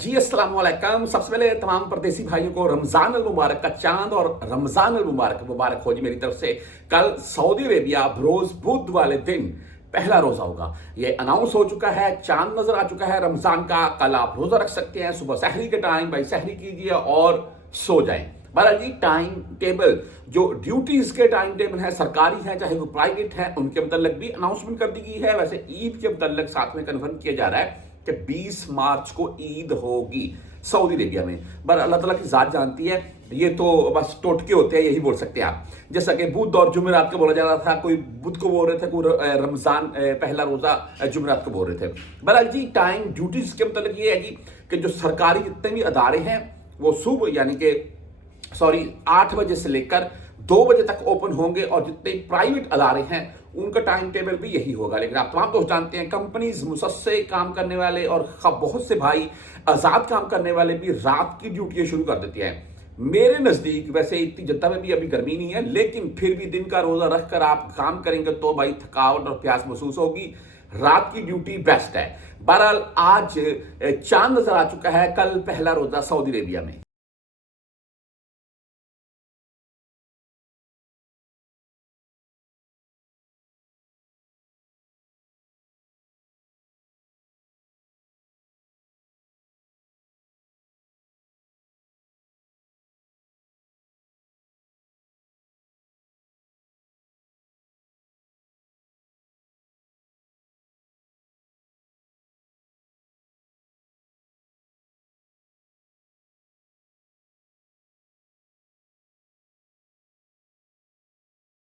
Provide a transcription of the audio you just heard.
जी अस्सलाम वालेकुम। सबसे पहले तमाम परदेसी भाइयों को रमजान अल मुबारक का चांद और रमजान अल मुबारक मुबारक हो जी मेरी तरफ से। कल सऊदी अरेबिया बरोज बुध वाले दिन पहला रोजा होगा। ये अनाउंस हो चुका है, चांद नजर आ चुका है रमजान का। कल आप रोजा रख सकते हैं सुबह सहरी के टाइम, भाई सहरी कीजिए और सो जाएं। बहरहाल जी टाइम टेबल जो ड्यूटीज के टाइम टेबल है, सरकारी है चाहे वो प्राइवेट है, उनके मतलब भी अनाउंसमेंट कर दी गई है। वैसे ईद के मतलब साथ में कन्फर्म किया जा रहा है कि 20 मार्च को ईद होगी सऊदी अरेबिया में। पर अल्लाह ताला की जात जानती है, ये तो बस टोटके होते हैं, यही बोल सकते हैं आप। जैसा कि बुध और जुमेरात को बोला जा रहा था, कोई बुध को बोल रहे थे, कोई रमजान पहला रोजा जुमेरात को बोल रहे थे। बहरहाल जी टाइम ड्यूटीज के मतलब ये है जी कि जो सरकारी जितने भी अदारे हैं वो सुबह यानी कि 8 बजे से लेकर 2 बजे तक ओपन होंगे, और जितने प्राइवेट अदारे हैं उनका टाइम टेबल भी यही होगा। लेकिन आप तमाम दोस्त जानते हैं कंपनीज, मुसस्से काम करने वाले और बहुत से भाई आजाद काम करने वाले भी रात की ड्यूटियां शुरू कर देती हैं। मेरे नजदीक वैसे इतनी जनता में भी अभी गर्मी नहीं है, लेकिन फिर भी दिन का रोजा रखकर आप काम करेंगे तो भाई थकावट और प्यास महसूस होगी। रात की ड्यूटी बेस्ट है। बहरहाल आज चांद नजर आ चुका है, कल पहला रोजा सऊदी अरेबिया में।